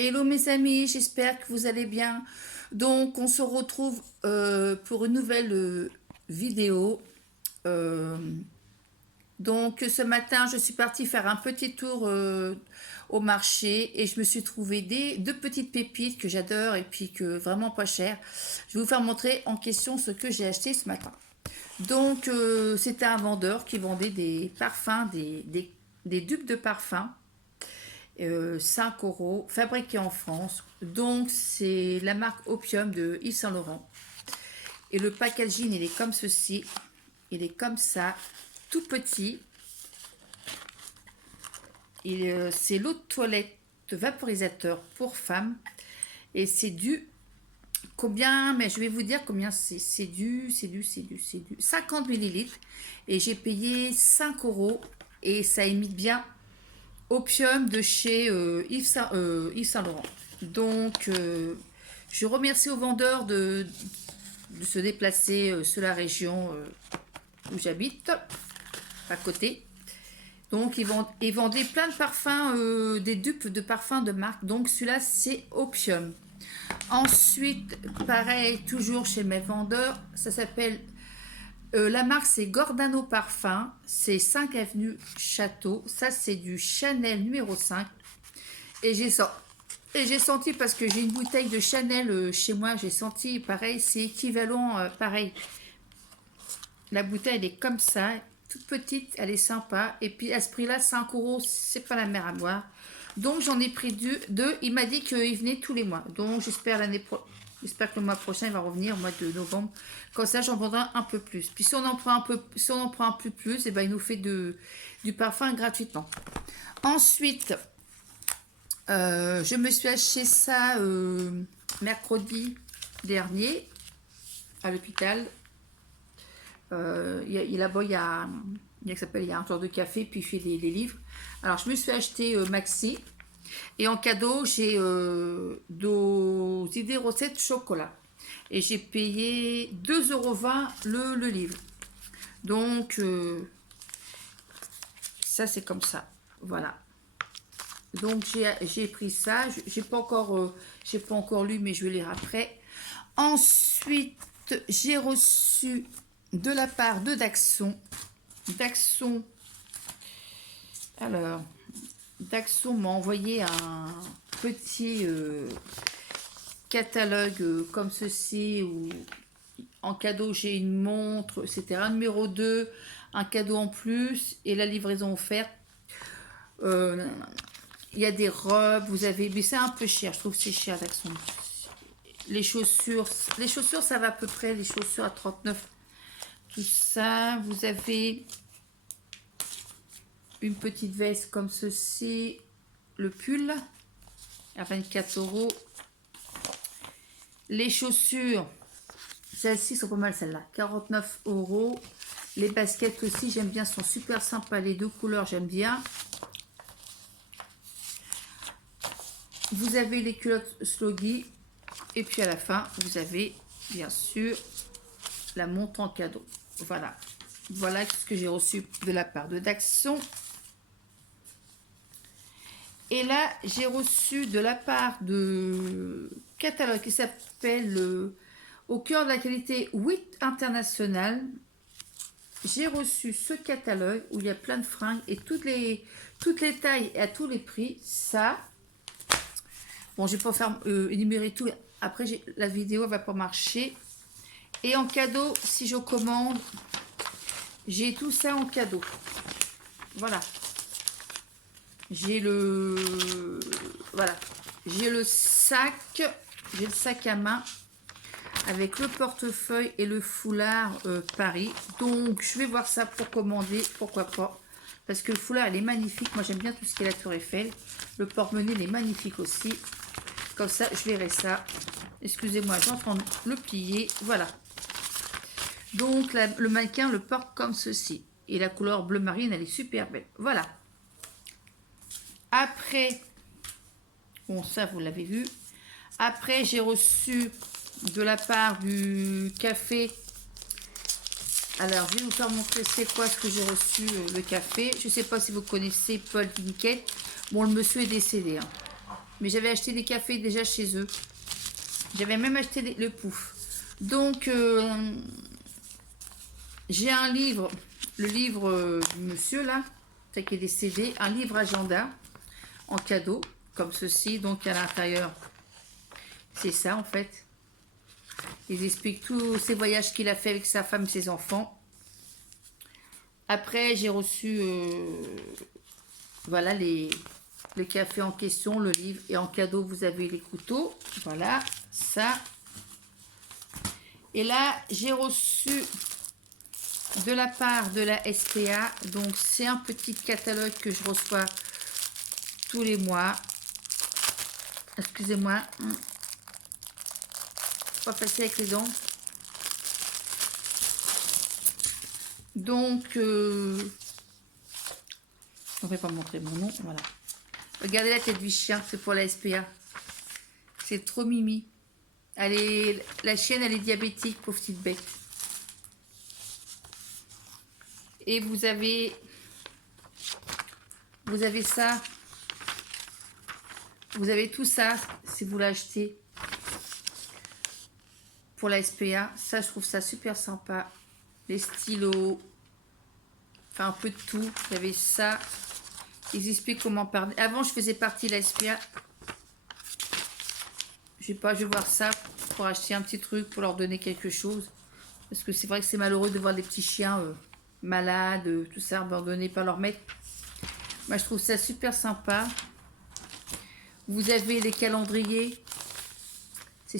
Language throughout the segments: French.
Hello mes amis, j'espère que vous allez bien. Donc on se retrouve pour une nouvelle vidéo. Euh, donc ce matin je suis partie faire un petit tour au marché et je me suis trouvé deux petites pépites que j'adore et puis que vraiment pas cher. Je vais vous faire montrer en question ce que j'ai acheté ce matin. Donc c'était un vendeur qui vendait des parfums, des dupes de parfums 5 euros, fabriqué en France. Donc, c'est la marque Opium de Yves Saint Laurent. Et le packaging, il est comme ceci. Il est comme ça, tout petit. C'est l'eau de toilette vaporisateur pour femmes. Et c'est du combien, mais je vais vous dire combien c'est du 50 millilitres. Et j'ai payé 5 euros. Et ça imite bien Opium de chez Yves Saint Laurent. Donc, je remercie aux vendeurs de se déplacer sur la région où j'habite, à côté. Donc, ils vendaient plein de parfums, des dupes de parfums de marque. Donc, celui-là, c'est Opium. Ensuite, pareil, toujours chez mes vendeurs, ça s'appelle la marque c'est Gordano Parfum, c'est 5 avenue Château, ça c'est du Chanel numéro 5 et j'ai senti parce que j'ai une bouteille de Chanel chez moi, j'ai senti pareil, c'est équivalent pareil. La bouteille elle est comme ça, toute petite, elle est sympa et puis à ce prix-là 5 euros, c'est pas la mer à boire. Donc j'en ai pris deux. Il m'a dit qu'il venait tous les mois. Donc j'espère que le mois prochain il va revenir au mois de novembre. Comme ça j'en vendrai un peu plus. Puis si on en prend un peu plus, et ben il nous fait du parfum gratuitement. Ensuite, je me suis acheté ça mercredi dernier à l'hôpital. Là-bas il y a il y a un tour de café puis il fait des livres. Alors je me suis acheté Maxi et en cadeau j'ai des idées recettes chocolat et j'ai payé 2,20 € le livre. Donc ça c'est comme ça, voilà. Donc j'ai pris ça, j'ai pas encore lu mais je vais lire après. Ensuite j'ai reçu de la part de Daxon. Alors, Daxon m'a envoyé un petit catalogue comme ceci où en cadeau j'ai une montre, c'était un numéro 2, un cadeau en plus et la livraison offerte. Il y a des robes, vous avez, mais c'est un peu cher, je trouve que c'est cher Daxon. Les chaussures ça va à peu près, les chaussures à 39. Tout ça, vous avez une petite veste comme ceci, le pull à 24 euros. Les chaussures, celles-ci sont pas mal, celles-là, 49 euros. Les baskets aussi, j'aime bien, sont super sympas. Les deux couleurs, j'aime bien. Vous avez les culottes Sloggy. Et puis à la fin, vous avez bien sûr la montre en cadeau. Voilà. Voilà ce que j'ai reçu de la part de Daxon. Et là, j'ai reçu de la part de catalogue qui s'appelle Au cœur de la qualité 8 international. J'ai reçu ce catalogue où il y a plein de fringues et toutes les tailles et à tous les prix. Ça, bon, je vais pas faire énumérer tout. Après, la vidéo va pas marcher. Et en cadeau, si je commande, j'ai tout ça en cadeau. Voilà. J'ai le sac à main avec le portefeuille et le foulard Paris. Donc je vais voir ça pour commander, pourquoi pas, parce que le foulard il est magnifique. Moi j'aime bien tout ce qui est la Tour Eiffel. Le porte-monnaie il est magnifique aussi. Comme ça je verrai ça. Excusez-moi, j'en prends le plier. Voilà. Donc le mannequin le porte comme ceci et la couleur bleu marine elle est super belle. Voilà. Après, bon ça vous l'avez vu. Après j'ai reçu de la part du café. Alors je vais vous faire montrer c'est quoi ce que j'ai reçu le café. Je sais pas si vous connaissez Paul Niquet. Bon le monsieur est décédé. Hein. Mais j'avais acheté des cafés déjà chez eux. J'avais même acheté le pouf. Donc, j'ai un livre, le livre du monsieur là, qui est décédé, un livre agenda en cadeau, comme ceci. Donc, à l'intérieur, c'est ça en fait. Ils expliquent tous ces voyages qu'il a fait avec sa femme et ses enfants. Après, j'ai reçu, voilà, le café en question, le livre. Et en cadeau, vous avez les couteaux. Voilà, ça. Et là, j'ai reçu de la part de la SPA. Donc, c'est un petit catalogue que je reçois tous les mois. Excusez-moi. C'est pas facile avec les dents. Donc, je ne vais pas montrer mon nom. Voilà. Regardez la tête du chien, c'est pour la SPA. C'est trop mimi. La chienne, elle est diabétique, pauvre petite bête. Et vous avez ça. Vous avez tout ça, si vous l'achetez pour la SPA. Ça, je trouve ça super sympa. Les stylos. Enfin, un peu de tout. Vous avez ça. Ils expliquent comment parler. Avant, je faisais partie de la SPA. Je vais voir ça pour acheter un petit truc, pour leur donner quelque chose. Parce que c'est vrai que c'est malheureux de voir des petits chiens malades, tout ça, abandonnés par leur maître. Moi, je trouve ça super sympa. Vous avez les calendriers. Ça,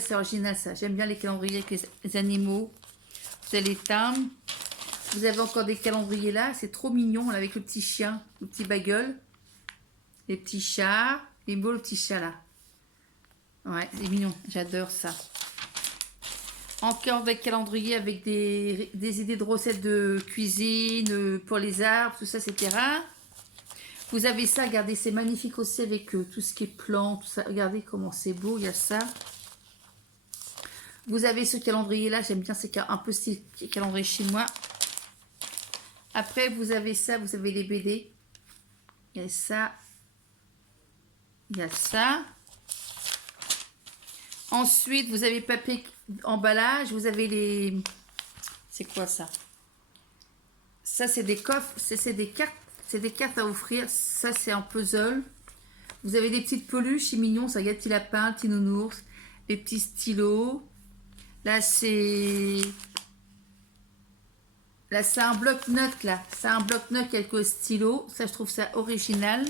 c'est original, ça. J'aime bien les calendriers avec les animaux. Vous avez les timbres. Vous avez encore des calendriers là. C'est trop mignon, là, avec le petit chien, le petit bagueule. Les petits chats. Il est beau, le petit chat, là. Ouais, c'est mignon. J'adore ça. Encore des calendriers avec des idées de recettes de cuisine pour les arbres, tout ça, etc. Vous avez ça, regardez, c'est magnifique aussi avec tout ce qui est plantes, tout ça. Regardez comment c'est beau, il y a ça. Vous avez ce calendrier-là, j'aime bien, c'est un peu style calendrier chinois. Après, vous avez ça, vous avez les BD. Il y a ça. Il y a ça. Ensuite, vous avez papier emballage, vous avez les... C'est quoi ça? Ça, c'est des coffres, c'est des cartes. C'est des cartes à offrir. Ça, c'est un puzzle. Vous avez des petites peluches, c'est mignon. Ça, il y a petit lapin, petit nounours, des petits stylos. Là, c'est un bloc-notes, là. C'est un bloc-notes quelques stylos. Ça, je trouve ça original.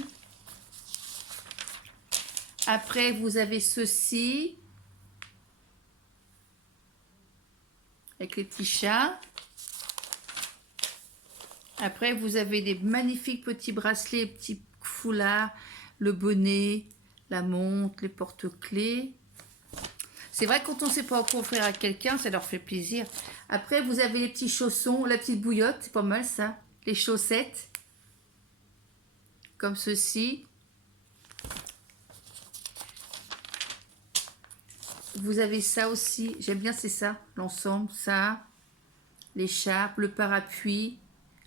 Après, vous avez ceci. Avec les petits chats. Après, vous avez des magnifiques petits bracelets, petits foulards, le bonnet, la montre, les porte-clés. C'est vrai que quand on ne sait pas quoi offrir à quelqu'un, ça leur fait plaisir. Après, vous avez les petits chaussons, la petite bouillotte, c'est pas mal ça. Les chaussettes, comme ceci. Vous avez ça aussi, j'aime bien, c'est ça, l'ensemble, ça. L'écharpe, le parapluie.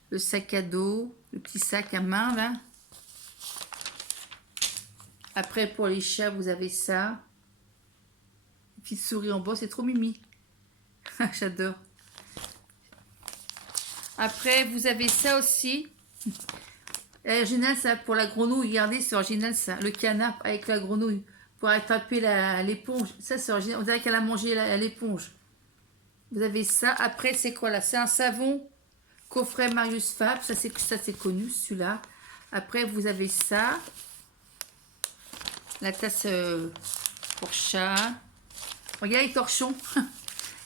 Le sac à dos, le petit sac à main là. Après pour les chats, vous avez ça. Une petite souris en bois, c'est trop mimi. J'adore. Après, vous avez ça aussi. Original, ça pour la grenouille. Regardez, c'est original ça. Le canard avec la grenouille pour attraper l'éponge. Ça, c'est original. On dirait qu'elle a mangé l'éponge. Vous avez ça. Après, c'est quoi là? C'est un savon. Coffret Marius Fab, ça c'est connu celui-là. Après vous avez ça, la tasse pour chat. Regardez les torchons,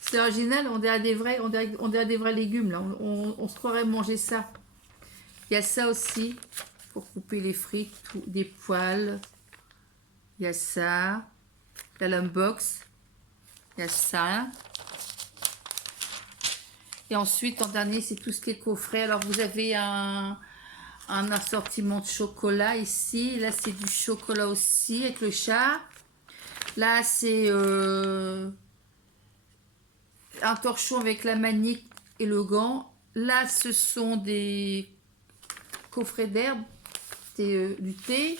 c'est original. On dirait des vrais légumes là. On se croirait manger ça. Il y a ça aussi pour couper les frites, des poêles. Il y a ça, la lumbox. Il y a ça. Et ensuite, en dernier, c'est tout ce qui est coffret. Alors, vous avez un assortiment de chocolat ici. Là, c'est du chocolat aussi avec le chat. Là, c'est un torchon avec la manique et le gant. Là, ce sont des coffrets d'herbes, du thé.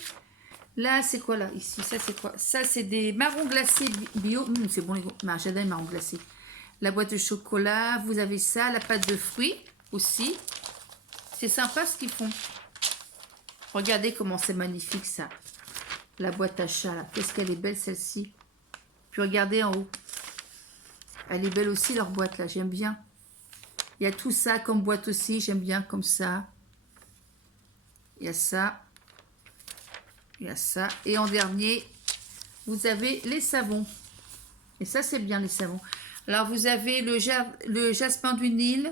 Là, c'est quoi là? Ici, ça c'est quoi? Ça, c'est des marrons glacés bio. C'est bon, j'adore les marrons glacés. La boîte de chocolat, vous avez ça. La pâte de fruits aussi. C'est sympa ce qu'ils font. Regardez comment c'est magnifique ça. La boîte à chat là. Qu'est-ce qu'elle est belle celle-ci. Puis regardez en haut. Elle est belle aussi leur boîte là. J'aime bien. Il y a tout ça comme boîte aussi. J'aime bien comme ça. Il y a ça. Il y a ça. Et en dernier, vous avez les savons. Et ça, c'est bien les savons. Alors, vous avez le jasmin du Nil,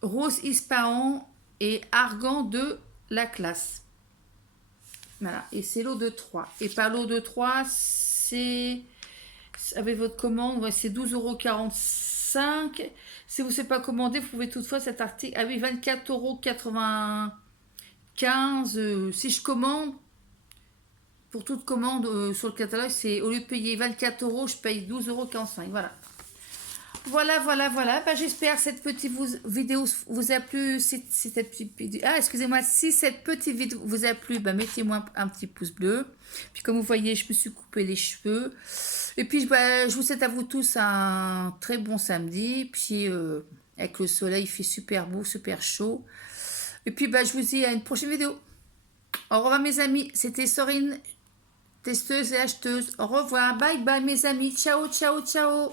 rose ispahan et argan de la classe. Voilà. Et c'est l'eau de 3. Et par l'eau de 3, c'est... Avec votre commande, ouais, c'est 12,45 €. Si vous ne savez pas commander, vous pouvez toutefois cet article... Ah oui, 24,95 €. Si je commande... Pour toute commande sur le catalogue, c'est au lieu de payer 24 €, je paye 12,45 €. Voilà. Voilà. Bah, j'espère que cette petite vidéo vous a plu. Excusez-moi. Si cette petite vidéo vous a plu, bah, mettez-moi un petit pouce bleu. Puis comme vous voyez, je me suis coupé les cheveux. Et puis, bah, je vous souhaite à vous tous un très bon samedi. Puis, avec le soleil, il fait super beau, super chaud. Et puis, bah, je vous dis à une prochaine vidéo. Au revoir mes amis. C'était Sorine, testeuse et acheteuse. Au revoir. Bye bye mes amis. Ciao, ciao, ciao.